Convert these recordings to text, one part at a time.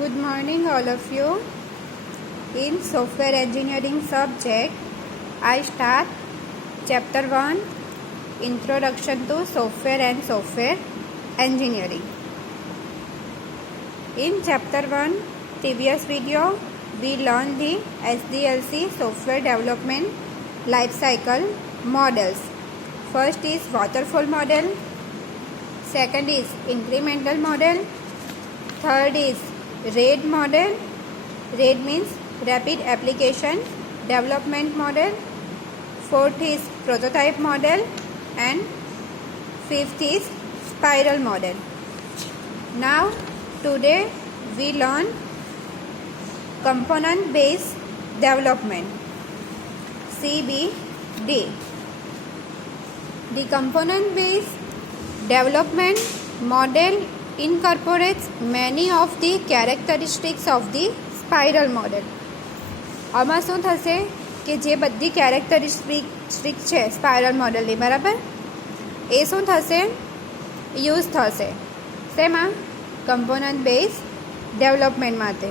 Good morning all of you. In software engineering subject, I start chapter 1, Introduction to Software and Software Engineering. In chapter 1, previous video, we learned the SDLC software development life cycle models. First is waterfall model, second is incremental model, third is RAID model. RAID means rapid application development model. Fourth is prototype model, and fifth is spiral model. Now today we learn component based development, CBD. The component based development model incorporates many of the characteristics of the spiral model. આમાં શું થશે કે જે બધી characteristic છે spiral મોડલની બરાબર એ શું થશે યુઝ થશે શેમાં કમ્પોનન્ટ બેઝ ડેવલપમેન્ટ માટે.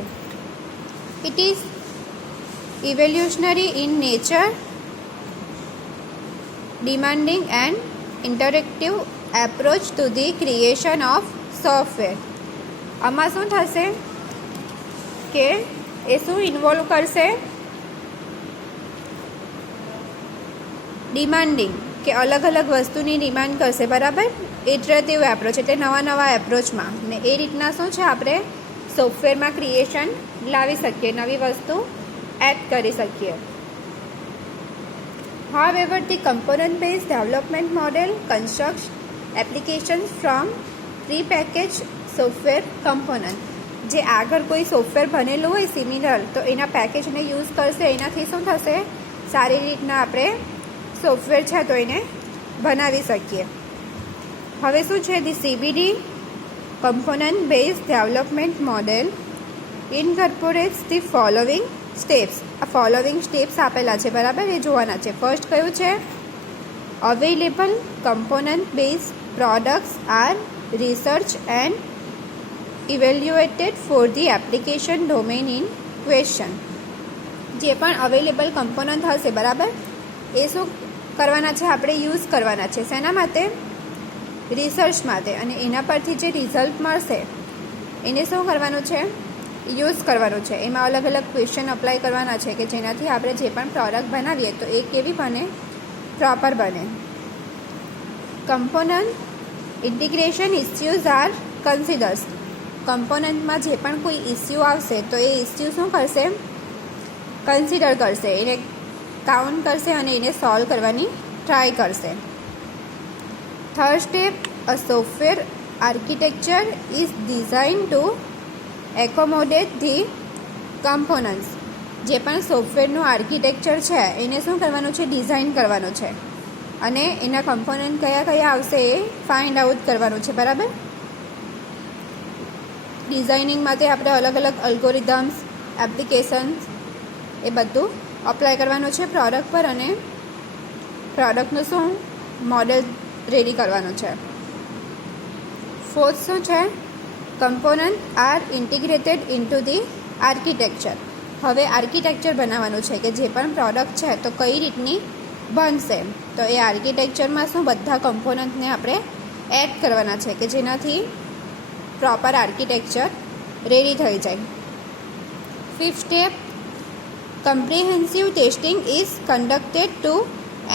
It is evolutionary in nature, demanding an interactive approach to the creation of software. આમાં શું થશે કે એ શું ઇન્વોલ્વ કરશે ડિમાન્ડિંગ કે અલગ અલગ વસ્તુની ડિમાન્ડ કરશે બરાબર. ઇટરેટિવ એપ્રોચ એટલે નવા નવા એપ્રોચમાં ને એ રીતના શું છે આપણે સોફ્ટવેરમાં ક્રિએશન લાવી શકીએ, નવી વસ્તુ એડ કરી શકીએ. However, the component-based development model constructs applications from pre-packaged software component. જે આગળ કોઈ સોફ્ટવેર બનેલું હોય સિમિલર તો એના પેકેજને યુઝ કરશે, એનાથી શું થશે સારી રીતના આપણે સોફ્ટવેર છે તો એને બનાવી શકીએ. હવે શું છે the CBD component based development model incorporates the following steps. આ ફોલોવિંગ સ્ટેપ્સ આપેલા છે બરાબર, એ જોવાના છે. ફર્સ્ટ કયું છે available component base products are research and evaluated for the application domain in question. જે પણ અવેલેબલ કમ્પોનન્ટ હશે બરાબર એ શું કરવાના છે આપણે યુઝ કરવાના છે શેના માટે રિસર્ચ માટે, અને એના પરથી જે રિઝલ્ટ મળશે એને શું કરવાનું છે યુઝ કરવાનું છે. એમાં અલગ અલગ ક્વેશ્ચન અપ્લાય કરવાના છે કે જેનાથી આપણે જે પણ પ્રોડક્ટ બનાવીએ તો એ કેવી બને પ્રોપર બને. Component integration issues are considers. કમ્પોનન્ટમાં જે પણ કોઈ ઇસ્યુ આવશે તો એ ઇસ્યુ શું કરશે કન્સિડર કરશે, એને કાઉન્ટ કરશે અને એને સોલ્વ કરવાની ટ્રાય કરશે. Third step a software architecture is design to accommodate the components. જે પણ સોફ્ટવેરનું આર્કિટેક્ચર છે એને શું કરવાનું છે ડિઝાઇન કરવાનું છે અને એના કમ્પોનન્ટ કયા કયા આવશે એ ફાઇન્ડ આઉટ કરવાનું છે બરાબર. ડિઝાઇનિંગ માટે આપણે અલગ અલગ અલ્ગોરિધમ્સ એપ્લિકેશન્સ એ બધું અપ્લાય કરવાનું છે પ્રોડક્ટ પર અને પ્રોડક્ટનું શું મોડેલ રેડી કરવાનું છે. ફોર્થ શું છે component are integrated into the architecture. હવે આર્કિટેક્ચર બનાવવાનું છે કે જે પણ પ્રોડક્ટ છે તો કઈ રીતની બનશે, તો એ આર્કિટેક્ચરમાં શું બધા કમ્પોનન્ટને આપણે એડ કરવાના છે કે જેનાથી પ્રોપર આર્કિટેક્ચર રેડી થઈ જાય. Fifth step comprehensive testing is conducted to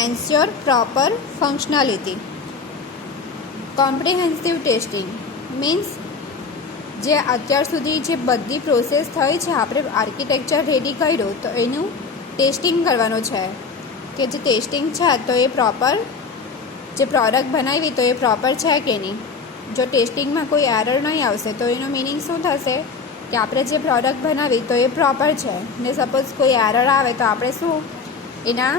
ensure proper functionality. Comprehensive testing means જે અત્યાર સુધી જે બધી પ્રોસેસ થઈ છે આપણે આર્કિટેક્ચર રેડી કર્યું તો એનું ટેસ્ટિંગ કરવાનું છે કે જે ટેસ્ટિંગ છે તો એ પ્રોપર જે પ્રોડક્ટ બનાવી તો એ પ્રોપર છે કે નહીં. જો ટેસ્ટિંગમાં કોઈ એરર નહીં આવશે તો એનો મિનિંગ શું થશે કે આપણે જે પ્રોડક્ટ બનાવી તો એ પ્રોપર છે ને સપોઝ કોઈ એરર આવે તો આપણે શું એના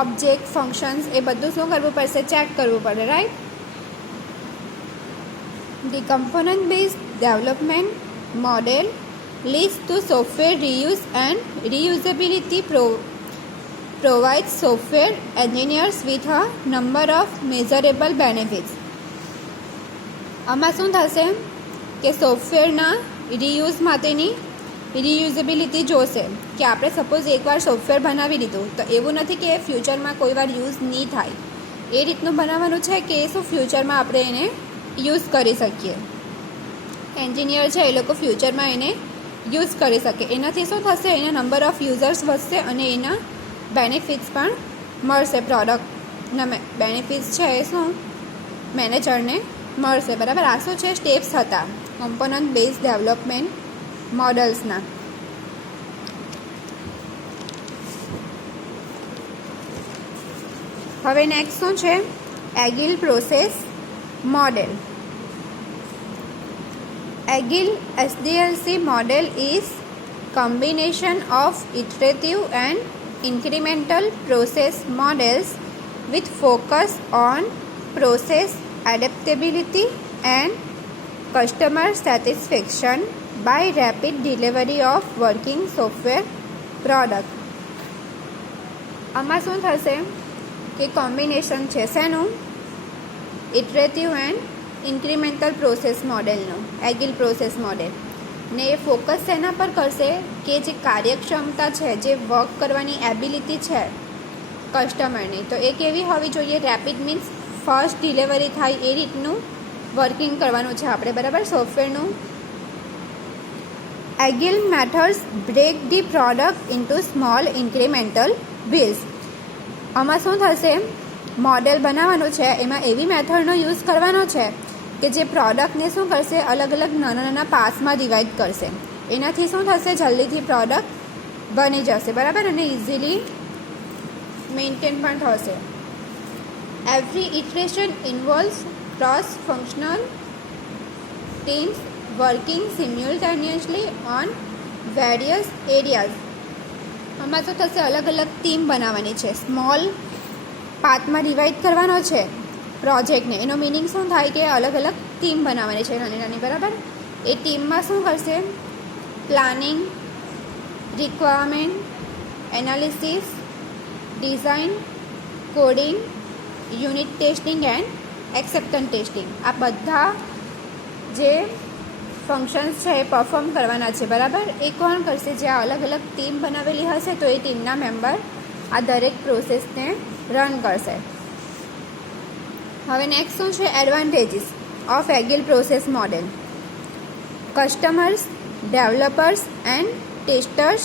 ઓબ્જેક્ટ ફંક્શન્સ એ બધું શું કરવું પડશે ચેક કરવું પડે right. The component-based development model leads to software reuse and reusability, provides software engineers with a number of measurable benefits. આમાં શું થશે કે સોફ્ટવેરના રીયુઝ માટેની રીયુઝેબિલિટી જોશે કે આપણે સપોઝ એકવાર સોફ્ટવેર બનાવી દીધું તો એવું નથી કે ફ્યુચરમાં કોઈ વાર યુઝ નહીં થાય, એ રીતનું બનાવવાનું છે કે શું ફ્યુચરમાં આપણે એને યુઝ કરી શકીએ. એન્જિનિયર છે એ લોકો ફ્યુચરમાં એને યુઝ કરી શકે. એનાથી શું થશે, એના નંબર ઓફ યુઝર્સ વધશે અને એના બેનિફિટ્સ પણ મળશે. પ્રોડક્ટના બેનિફિટ્સ છે એ શું મેનેજરને મળશે. બરાબર. આ શું છે, સ્ટેપ્સ હતા કોમ્પોનન્ટ બેઝ ડેવલપમેન્ટ મોડલ્સના. હવે નેક્સ્ટ શું છે, agile process model. Agile SDLC model is combination of iterative and incremental process models with focus on process adaptability and customer satisfaction by rapid delivery of working software product. આમાં શું થશે કે combination છે શેનું, iterative and incremental process મોડેલનું, એગિલ process model. ને એ focus શેના પર કરશે કે જે કાર્યક્ષમતા છે, જે વર્ક કરવાની એબિલિટી છે કસ્ટમરની, તો એ કેવી હોવી જોઈએ, રેપિડ મીન્સ ફાસ્ટ ડિલિવરી થાય એ રીતનું વર્કિંગ કરવાનું છે આપણે. બરાબર. સોફ્ટવેરનું agile methods break the product into small incremental builds. આમાં શું થશે, મોડેલ બનાવવાનું છે, એમાં એવી મેથડનો યુઝ કરવાનો છે કે જે પ્રોડક્ટને શું કરશે, અલગ અલગ નાના નાના પાર્ટ્સમાં ડિવાઈડ કરશે. એનાથી શું થશે, જલ્દીથી પ્રોડક્ટ બની જશે. બરાબર. અને ઇઝીલી મેન્ટેન પણ થશે. Every iteration involves cross functional teams working simultaneously on various areas. આમાં શું થશે, અલગ અલગ ટીમ બનાવવાની છે, સ્મોલ પાર્ટમાં ડિવાઈડ કરવાનો છે પ્રોજેક્ટને. એનો મિનિંગ શું થાય કે અલગ અલગ ટીમ બનાવવાની છે નાની નાની. બરાબર. એ ટીમમાં શું કરશે, planning, requirement analysis, design, coding, unit testing and acceptance testing. આ બધા જે ફંક્શન્સ છે એ પરફોર્મ કરવાના છે. બરાબર. એ કોણ કરશે, જે આ અલગ અલગ ટીમ બનાવેલી હશે તો એ ટીમના મેમ્બર આ દરેક પ્રોસેસને રન કરશે. હવે નેક્સ્ટ શું છે, advantages of agile process model. Customers, developers and testers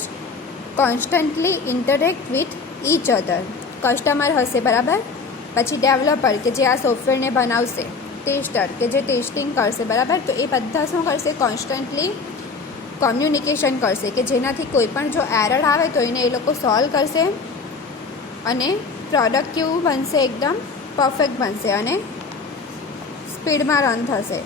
constantly interact with each other. Customer હશે. બરાબર. પછી ડેવલપર કે જે આ સોફ્ટવેરને બનાવશે, ટેસ્ટર કે જે ટેસ્ટિંગ કરશે. બરાબર. તો એ બધા શું કરશે, કોન્સ્ટન્ટલી કોમ્યુનિકેશન કરશે કે જેનાથી કોઈ પણ જો એરર આવે તો એને એ લોકો સોલ્વ કરશે અને પ્રોડક્ટ કેવું બનશે, એકદમ પરફેક્ટ બનશે અને સ્પીડમાં રન થશે.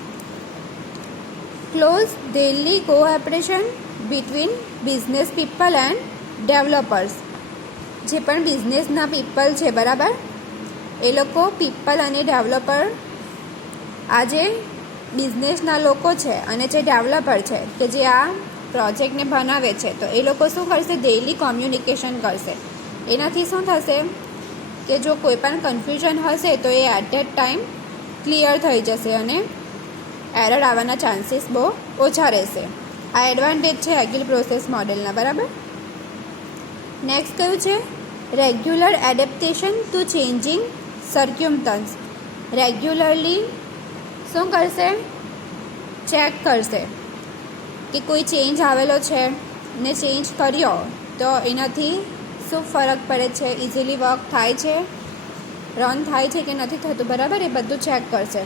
Close daily cooperation between business people and developers. જે પણ બિઝનેસના પીપલ છે, બરાબર, એ લોકો પીપલ અને ડેવલપર, આ જે બિઝનેસના લોકો છે અને જે ડેવલપર છે કે જે આ પ્રોજેક્ટને બનાવે છે, તો એ લોકો શું કરશે, ડેઇલી કોમ્યુનિકેશન કરશે. એનાથી શું થશે કે જો કોઈ પણ કન્ફ્યુઝન હશે તો A at that time clear થઈ જશે અને એરર આવવાના ચાન્સીસ બહુ ઓછા રહેશે. આ એડવાન્ટેજ છે એગિલ પ્રોસેસ મોડેલના. બરાબર. નેક્સ્ટ કયું છે, regular adaptation to changing circumstances. Regularly શું કરશે, ચેક કરશે કે કોઈ ચેન્જ આવેલો છે ને ચેન્જ કર્યો તો એનાથી શું ફરક પડે છે, ઇઝીલી વર્ક થાય છે, રન થાય છે કે નથી થતું. બરાબર. એ બધું ચેક કરશે.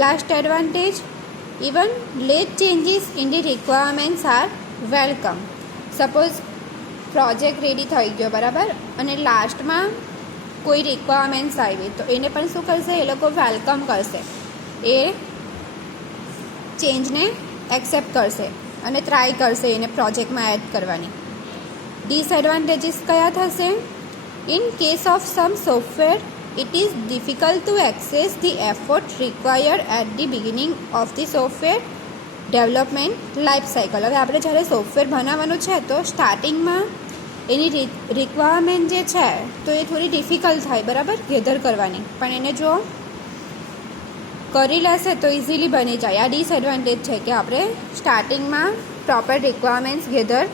Last advantage, even late changes in the requirements are welcome. Suppose project ready થઈ ગયો, બરાબર, અને લાસ્ટમાં કોઈ રિક્વાયરમેન્ટ્સ આવી તો એને પણ શું કરશે, એ લોકો વેલકમ કરશે, એ ચેન્જને એક્સેપ્ટ કરશે અને ટ્રાય કરશે એને પ્રોજેક્ટમાં એડ કરવાની. ડિસએડવાન્ટેજીસ કયા થશે, in case of some software it is difficult to access the effort required at the beginning of the software development life cycle. હવે આપણે જ્યારે સોફ્ટવેર બનાવવાનું છે તો સ્ટાર્ટિંગમાં એની રિક્વાયરમેન્ટ જે છે તો એ થોડી ડિફિકલ્ટ થાય, બરાબર, ગેધર કરવાની. પણ એને જો કરી લેશે તો ઇઝીલી બની જાય. આ ડિસએડવાન્ટેજ છે કે આપણે સ્ટાર્ટિંગમાં પ્રોપર રિક્વાયરમેન્ટ્સ ગેધર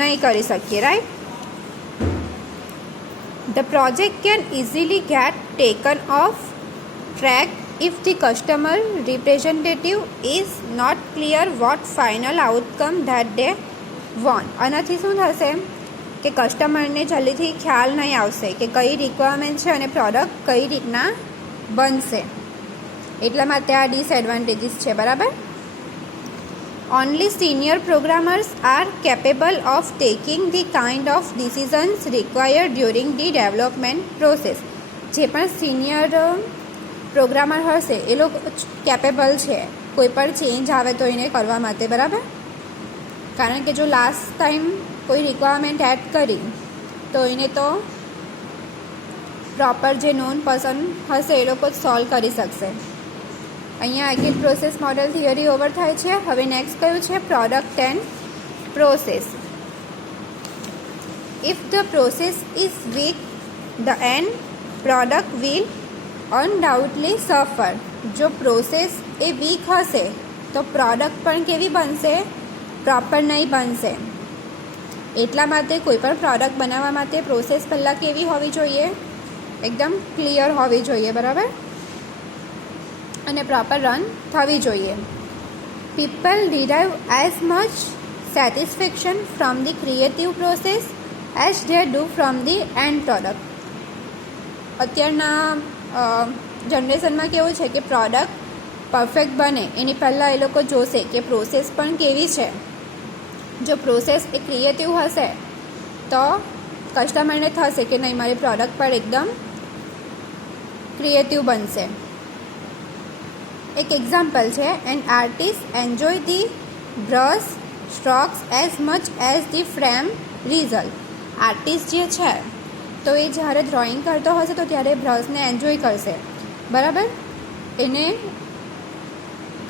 નહીં કરી શકીએ, right. The project can easily get taken off track if the customer representative is not clear what final outcome that they want. આનાથી શું થશે કે કસ્ટમરને જલ્દીથી ખ્યાલ નહીં આવશે કે કઈ રિક્વાયરમેન્ટ છે અને પ્રોડક્ટ કઈ રીતના બનશે. એટલા માટે આ ડિસએડવાન્ટેજીસ છે, બરાબર. Only senior programmers are capable of taking the kind of decisions required during the development process. જે પણ સિનિયર પ્રોગ્રામર હશે એ લોકો કેપેબલ છે કોઈ પણ ચેન્જ આવે તો એને કરવા માટે, બરાબર. કારણ કે જો લાસ્ટ ટાઈમ કોઈ રિક્વાયરમેન્ટ એડ કરી તો એને તો પ્રોપર જે નોન પર્સન હશે એ લોકો સોલ્વ કરી શકશે. અહીંયા agile process model theory over થાય છે. હવે નેક્સ્ટ કયું છે product and process. If the process is weak the end product will undoubtedly suffer. જો પ્રોસેસ એ વીક હશે તો પ્રોડક્ટ પણ કેવી બનશે, પ્રોપર નહીં બનશે. એટલા માટે કોઈ પણ પ્રોડક્ટ બનાવવા માટે પ્રોસેસ પહેલાં કેવી હોવી જોઈએ, એકદમ ક્લિયર હોવી જોઈએ, બરાબર, અને પ્રોપર રન થવી જોઈએ. People derive as much satisfaction from the creative process as they do from the end product. અત્યારના જનરેશનમાં કેવું છે કે પ્રોડક્ટ પરફેક્ટ બને એની પહેલાં એ લોકો જોશે કે પ્રોસેસ પણ કેવી છે. જો પ્રોસેસ એ ક્રિએટિવ હશે તો કસ્ટમરને થશે કે નહીં મારી પ્રોડક્ટ પર એકદમ ક્રિએટિવ બનશે. એક એક્ઝામ્પલ છે, an artist enjoy the brush strokes as much as the frame result. Artist જે છે તો એ જ્યારે ડ્રોઈંગ કરતો હશે તો ત્યારે બ્રશને એન્જોય કરશે, બરાબર. એને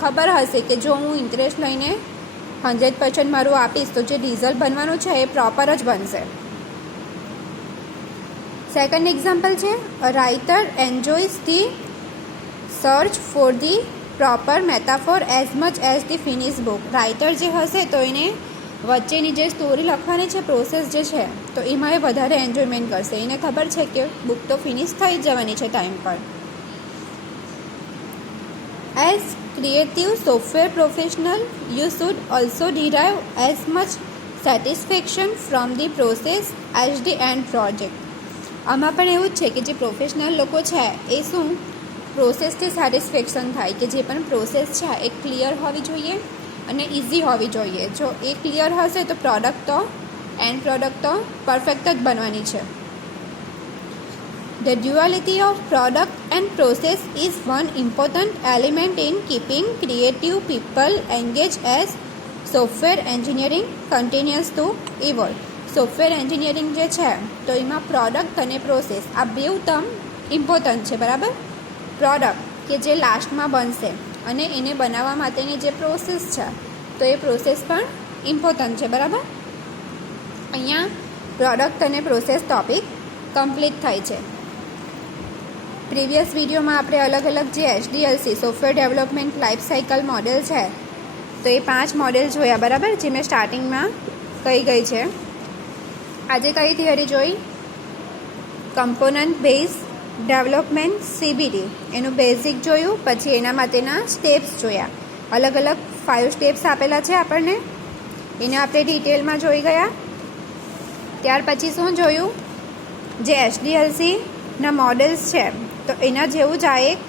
ખબર હશે કે જો હું ઇન્ટરેસ્ટ લઈને 100% મારું આપીશ તો જે રિઝલ્ટ બનવાનું છે એ પ્રોપર જ બનશે. સેકન્ડ એક્ઝામ્પલ છે, a writer enjoys the search for the proper metaphor as much as the finish book. Writer જે હશે તો એને વચ્ચેની જે સ્ટોરી લખવાની છે પ્રોસેસ જે છે તો એમાં એ વધારે એન્જોયમેન્ટ કરશે. એને ખબર છે કે બુક તો ફિનિશ થઈ જ જવાની છે ટાઈમ પર. As creative software professional you should also derive as much satisfaction from the process as the end project. આમાં પણ એવું જ છે કે જે પ્રોફેશનલ લોકો છે એ શું પ્રોસેસથી સેટિસ્ફેક્શન થાય કે જે પણ પ્રોસેસ છે એ ક્લિયર હોવી જોઈએ અને ઇઝી હોવી જોઈએ. જો એ ક્લિયર હશે તો પ્રોડક્ટ તો એન્ડ પ્રોડક્ટ તો પરફેક્ટ જ બનવાની છે. The duality of product and process is one important element in keeping creative people engaged as software engineering continues to evolve. Software engineering જે છે તો એમાં પ્રોડક્ટ અને પ્રોસેસ આ બેઉ ટર્મ ઇમ્પોર્ટન્ટ છે, બરાબર. પ્રોડક્ટ કે જે લાસ્ટમાં બનશે અને એને બનાવવા માટેની જે પ્રોસેસ છે તો એ પ્રોસેસ પણ ઇમ્પોર્ટન્ટ છે, બરાબર. અહીંયા પ્રોડક્ટ અને પ્રોસેસ ટોપિક કમ્પ્લીટ થાય છે. પ્રીવિયસ વિડીયોમાં આપણે અલગ અલગ જે HDLC software development life cycle model છે તો એ 5 મોડેલ જોયા, બરાબર, જે મેં સ્ટાર્ટિંગમાં કહી ગઈ છે. આજે કઈ થિયરી જોઈ, કમ્પોનન્ટ બેઝ ડેવલપમેન્ટ CBD એનું બેઝિક જોયું, પછી એના માટેના સ્ટેપ્સ જોયા. અલગ અલગ 5 સ્ટેપ્સ આપેલા છે આપણને, એને આપણે ડિટેલમાં જોઈ ગયા. ત્યાર પછી શું જોયું, જે HDLCના મોડેલ્સ છે તો એના જેવું જ આ એક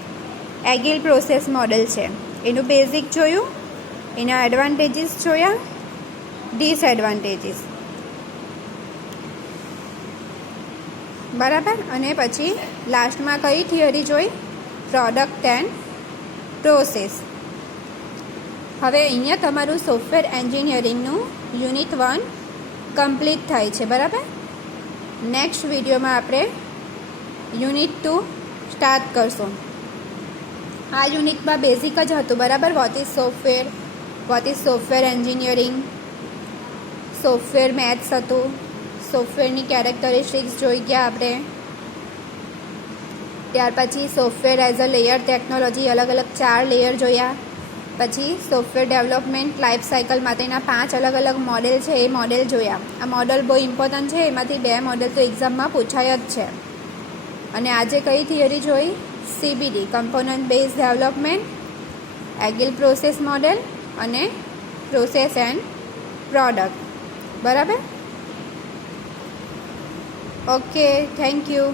એગિલ પ્રોસેસ મોડેલ છે. એનું બેઝિક જોયું, એના એડવાન્ટેજીસ જોયા, ડિસએડવાન્ટેજીસ, બરાબર. અને પછી લાસ્ટમાં કઈ થિયરી જોઈ, પ્રોડક્ટ એન્ડ પ્રોસેસ. હવે અહીંયા તમારું સોફ્ટવેર એન્જિનિયરિંગનું યુનિટ 1 કમ્પ્લીટ થાય છે, બરાબર. નેક્સ્ટ વિડીયોમાં આપણે યુનિટ 2 સ્ટાર્ટ કરશું. આ યુનિટમાં બેઝિક જ હતું, બરાબર. What is software engineering, software maths હતું, સોફ્ટવેરની કેરેક્ટરિસ્ટિક્સ જોઈ ગયા આપણે, ત્યાર પછી software as a layer technology, અલગ અલગ 4 લેયર જોયા. પછી સોફ્ટવેર ડેવલપમેન્ટ લાઈફ સાયકલ માટેના 5 અલગ અલગ મોડેલ છે એ મોડેલ જોયા. આ મોડેલ બહુ ઇમ્પોર્ટન્ટ છે, એમાંથી 2 મોડેલ તો એક્ઝામમાં પૂછાય જ છે. અને આજે કઈ થિયરી જોઈ? CBD component base development, agile process model અને પ્રોસેસ એન્ડ પ્રોડક્ટ. બરાબર? Okay, thank you.